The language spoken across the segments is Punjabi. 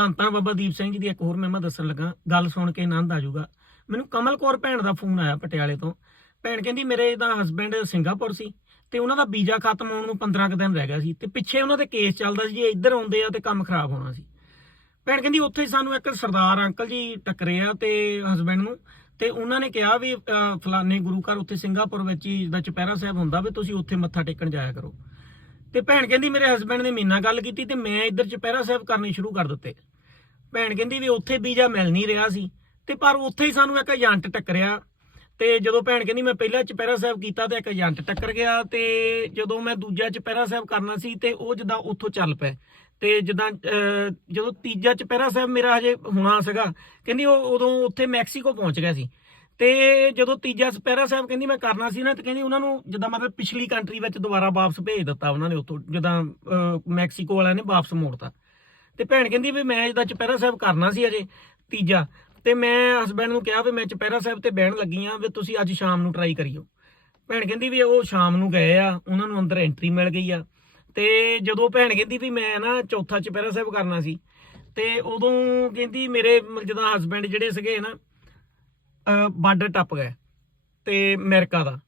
ਧੰਨ ਧੰਨ ਬਾਬਾ ਦੀਪ ਸਿੰਘ ਜੀ ਦੀ ਇੱਕ ਹੋਰ ਮੈਂ ਮੈਂ ਦੱਸਣ ਲੱਗਾ ਗੱਲ ਸੁਣ ਕੇ ਆਨੰਦ ਆ ਜਾਊਗਾ। ਮੈਨੂੰ ਕਮਲ ਕੌਰ ਭੈਣ ਦਾ ਫੋਨ ਆਇਆ ਪਟਿਆਲੇ ਤੋਂ। ਭੈਣ ਕਹਿੰਦੀ ਮੇਰੇ ਦਾ ਹਸਬੰਡ ਸਿੰਗਾਪੁਰ ਸੀ ਤੇ ਉਹਨਾਂ ਦਾ ਵੀਜ਼ਾ ਖਤਮ ਹੋਣ ਨੂੰ 15 ਕੁ ਦਿਨ ਰਹਿ ਗਿਆ ਸੀ ਤੇ ਪਿੱਛੇ ਉਹਨਾਂ ਦੇ ਕੇਸ ਚੱਲਦਾ ਸੀ ਜੇ ਇੱਧਰ ਆਉਂਦੇ ਆ ਤੇ ਕੰਮ ਖਰਾਬ ਹੋਣਾ ਸੀ। ਭੈਣ ਕਹਿੰਦੀ ਉੱਥੇ ਸਾਨੂੰ ਇੱਕ ਸਰਦਾਰ ਅੰਕਲ ਜੀ ਟੱਕਰੇ ਆ ਤੇ ਹਸਬੰਡ ਨੂੰ ਤੇ ਉਹਨਾਂ ਨੇ ਕਿਹਾ ਵੀ ਅਹ, ਫਲਾਣੇ ਗੁਰੂ ਘਰ ਉੱਥੇ ਸਿੰਗਾਪੁਰ ਵਿੱਚ ਹੀ ਜਿੱਦਾਂ ਚੁਪਹਿਰਾ ਸਾਹਿਬ ਹੁੰਦਾ ਵੀ ਤੁਸੀਂ ਉੱਥੇ ਮੱਥਾ ਟੇਕਣ ਜਾਇਆ ਕਰੋ। ਤੇ ਭੈਣ ਕਹਿੰਦੀ ਮੇਰੇ ਹਸਬੰਡ ਨੇ ਮੀਨਾ ਗੱਲ ਕੀਤੀ ਤੇ ਮੈਂ ਇੱਧਰ ਚੁਪਹਿਰਾ ਸਾਹਿਬ ਕਰਨੇ ਸ਼ੁਰੂ ਕਰ ਦਿੱਤੇ। ਭੈਣ ਕਹਿੰਦੀ ਵੀ ਉੱਥੇ ਵੀਜ਼ਾ ਮਿਲ ਨਹੀਂ ਰਿਹਾ ਸੀ। ਤੇ ਪਰ ਉੱਥੇ ਹੀ ਸਾਨੂੰ ਇੱਕ ਏਜੰਟ ਟੱਕਰਿਆ। ਤੇ ਜਦੋਂ ਭੈਣ ਕਹਿੰਦੀ ਮੈਂ ਪਹਿਲਾ ਚੁਪਹਿਰਾ ਸਾਹਿਬ ਕੀਤਾ ਤੇ ਇੱਕ ਏਜੰਟ ਟੱਕਰ ਗਿਆ ਤੇ ਜਦੋਂ ਮੈਂ ਦੂਜਾ ਚੁਪਹਿਰਾ ਸਾਹਿਬ ਕਰਨਾ ਸੀ ਤੇ ਉਹ ਜਿੱਦਾਂ ਉੱਥੋਂ ਚੱਲ ਪਏ ਤੇ ਜਿੱਦਾਂ ਜਦੋਂ ਤੀਜਾ ਚੁਪਹਿਰਾ ਸਾਹਿਬ ਮੇਰਾ ਹਜੇ ਹੋਣਾ ਸੀਗਾ, ਕਹਿੰਦੀ ਉਹ ਉਦੋਂ ਉੱਥੇ ਮੈਕਸੀਕੋ ਪਹੁੰਚ ਗਿਆ ਸੀ। ਤੇ ਜਦੋਂ ਤੀਜਾ ਚੁਪਹਿਰਾ ਸਾਹਿਬ ਕਹਿੰਦੀ ਮੈਂ ਕਰਨਾ ਸੀ ਨਾ, ਤੇ ਕਹਿੰਦੀ ਉਹਨਾਂ ਨੂੰ ਜਿੱਦਾਂ ਮਤਲਬ ਪਿਛਲੀ ਕੰਟਰੀ ਵਿੱਚ ਦੁਬਾਰਾ ਵਾਪਸ ਭੇਜ ਦਿੱਤਾ ਉਹਨਾਂ ਨੇ ਉੱਥੋਂ, ਜਿੱਦਾਂ ਮੈਕਸੀਕੋ ਵਾਲਿਆਂ ਨੇ ਵਾਪਸ ਮੋੜਤਾ। ਤੇ ਭੈਣ ਕਹਿੰਦੀ ਵੀ ਮੈਂ ਜਿੱਦਾਂ ਚੁਪਹਿਰਾ ਸਾਹਿਬ ਕਰਨਾ ਸੀ ਅਜੇ ਤੀਜਾ। ਤੇ ਮੈਂ ਹਸਬੰਡ ਨੂੰ ਕਿਹਾ ਵੀ ਮੈਂ ਚੁਪਹਿਰਾ ਸਾਹਿਬ ਤੇ ਬਹਿਣ ਲੱਗੀ ਆ ਵੀ ਤੁਸੀਂ ਅੱਜ ਸ਼ਾਮ ਨੂੰ ਟਰਾਈ ਕਰਿਓ। ਭੈਣ ਕਹਿੰਦੀ ਵੀ ਉਹ ਸ਼ਾਮ ਨੂੰ ਗਏ ਆ, ਉਹਨਾਂ ਨੂੰ ਅੰਦਰ ਐਂਟਰੀ ਮਿਲ ਗਈ ਆ। ਤੇ ਜਦੋਂ ਭੈਣ ਕਹਿੰਦੀ ਵੀ ਮੈਂ ਨਾ ਚੌਥਾ ਚੁਪਹਿਰਾ ਸਾਹਿਬ ਕਰਨਾ ਸੀ, ਤੇ ਉਦੋਂ ਕਹਿੰਦੀ ਮੇਰੇ ਮ- ਜਿੱਦਾਂ ਹਸਬੰਡ ਜਿਹੜੇ ਸੀਗੇ ਨਾ ਬਾਰਡਰ ਟੱਪ ਗਏ, ਤੇ ਅਮਰੀਕਾ ਦਾ।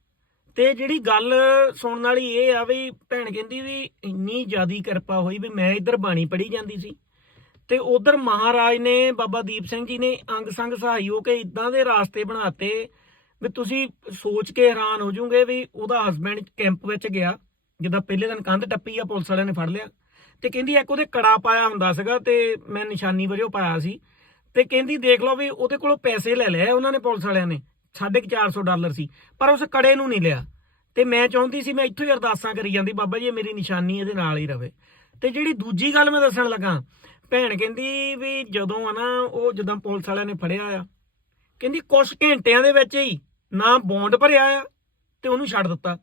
ਤੇ ਜਿਹੜੀ ਗੱਲ ਸੁਣਨ ਵਾਲੀ ਇਹ ਆ ਵੀ ਭੈਣ ਕਹਿੰਦੀ ਵੀ ਇੰਨੀ ਜ਼ਿਆਦੀ ਕਿਰਪਾ ਹੋਈ ਵੀ ਮੈਂ ਇੱਧਰ ਬਾਣੀ ਪੜੀ ਜਾਂਦੀ ਸੀ। ਤੇ ਉਧਰ ਮਹਾਰਾਜ ਨੇ, ਬਾਬਾ ਦੀਪ ਸਿੰਘ ਜੀ ਨੇ ਅੰਗ ਸੰਗ ਸਹਾਈ ਹੋ ਕੇ ਇਦਾਂ ਦੇ ਰਾਸਤੇ ਬਣਾਤੇ ਵੀ ਤੁਸੀਂ ਸੋਚ ਕੇ ਹੈਰਾਨ ਹੋ ਜਾਓਗੇ ਵੀ ਉਹਦਾ ਹਸਬੰਡ ਕੈਂਪ ਵਿੱਚ ਗਿਆ, ਜਿੱਦਾਂ ਪਹਿਲੇ ਦਿਨ ਕੰਧ ਟੱਪੀ ਆ, ਪੁਲਿਸ ਵਾਲਿਆਂ ਨੇ ਫੜ ਲਿਆ। ਤੇ ਕਹਿੰਦੀ ਇੱਕ ਉਹਦੇ ਕੜਾ ਪਾਇਆ ਹੁੰਦਾ ਸੀਗਾ ਤੇ ਮੈਂ ਨਿਸ਼ਾਨੀ ਵਜੋਂ ਪਾਇਆ ਸੀ। ਤੇ ਕਹਿੰਦੀ ਦੇਖ ਲਓ ਵੀ ਉਹਦੇ ਕੋਲੋਂ ਪੈਸੇ ਲੈ ਲਏ ਉਹਨਾਂ ਨੇ ਪੁਲਿਸ ਵਾਲਿਆਂ ਨੇ। 450 ਡਾਲਰ ਸੀ, ਪਰ ਉਸ ਕੜੇ ਨੂੰ ਨਹੀਂ ਲਿਆ। ਤੇ ਮੈਂ ਚਾਹੁੰਦੀ ਸੀ, ਮੈਂ ਇੱਥੋਂ ਹੀ ਅਰਦਾਸਾਂ ਕਰੀ ਜਾਂਦੀ, ਬਾਬਾ ਜੀ, ਇਹ ਮੇਰੀ ਨਿਸ਼ਾਨੀ ਇਹਦੇ ਨਾਲ ਹੀ ਰਵੇ। ਤੇ ਜਿਹੜੀ ਦੂਜੀ ਗੱਲ ਮੈਂ ਦੱਸਣ ਲੱਗਾ, ਭੈਣ ਕਹਿੰਦੀ ਵੀ ਜਦੋਂ ਆ ਨਾ, ਉਹ ਜਦੋਂ ਪੁਲਿਸ ਵਾਲਿਆਂ ਨੇ ਫੜਿਆ ਆ, ਕਹਿੰਦੀ ਕੁਝ ਘੰਟਿਆਂ ਦੇ ਵਿੱਚ ਹੀ ਨਾ ਬੌਂਡ ਭਰਿਆ ਆ ਤੇ ਉਹਨੂੰ ਛੱਡ ਦਿੱਤਾ।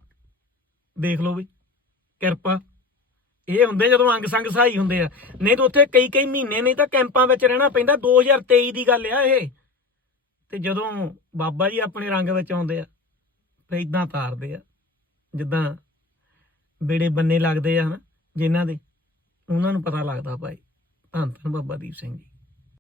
ਦੇਖ ਲਓ ਵੀ, ਕਿਰਪਾ। ਇਹ ਹੁੰਦੇ ਜਦੋਂ ਅੰਗ ਸੰਗ ਸਹਾਈ ਹੁੰਦੇ ਆ। ਨਹੀਂ ਤਾਂ ਉੱਥੇ ਕਈ ਕਈ ਮਹੀਨੇ ਨਹੀਂ ਤਾਂ ਕੈਂਪਾਂ ਵਿੱਚ ਰਹਿਣਾ ਪੈਂਦਾ। 2023 ਦੀ ਗੱਲ ਆ ਇਹ। ਤੇ ਜਦੋਂ ਬਾਬਾ ਜੀ ਆਪਣੇ ਰੰਗ ਵਿੱਚ ਆਉਂਦੇ ਆ, ਫਿਰ ਇਦਾਂ ਤਾਰਦੇ ਆ, ਜਿੱਦਾਂ ਬੇੜੇ ਬੰਨੇ ਲੱਗਦੇ ਆ ਹਨਾ, ਜਿਨ੍ਹਾਂ ਦੇ, ਉਹਨਾਂ ਨੂੰ ਪਤਾ ਲੱਗਦਾ ਭਾਈ ਧੰਨ ਧੰਨ ਬਾਬਾ ਦੀਪ ਸਿੰਘ ਜੀ।